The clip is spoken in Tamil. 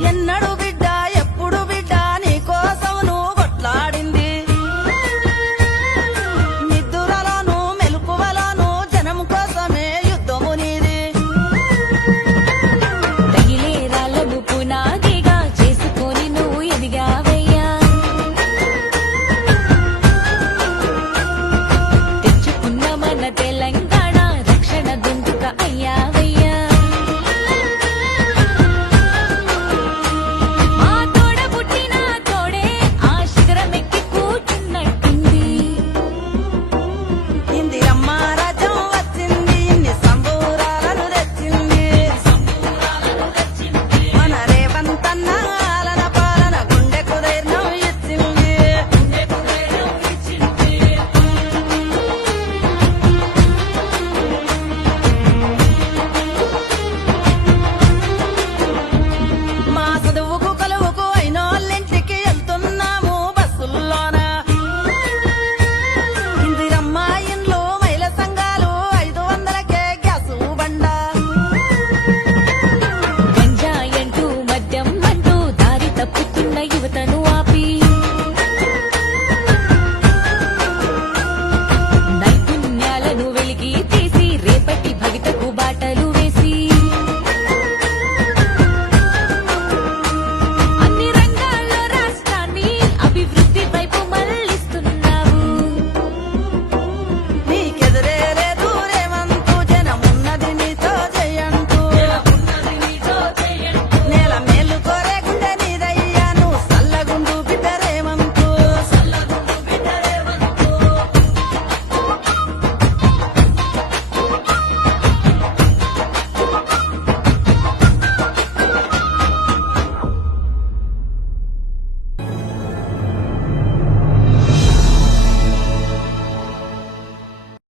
என்னடோ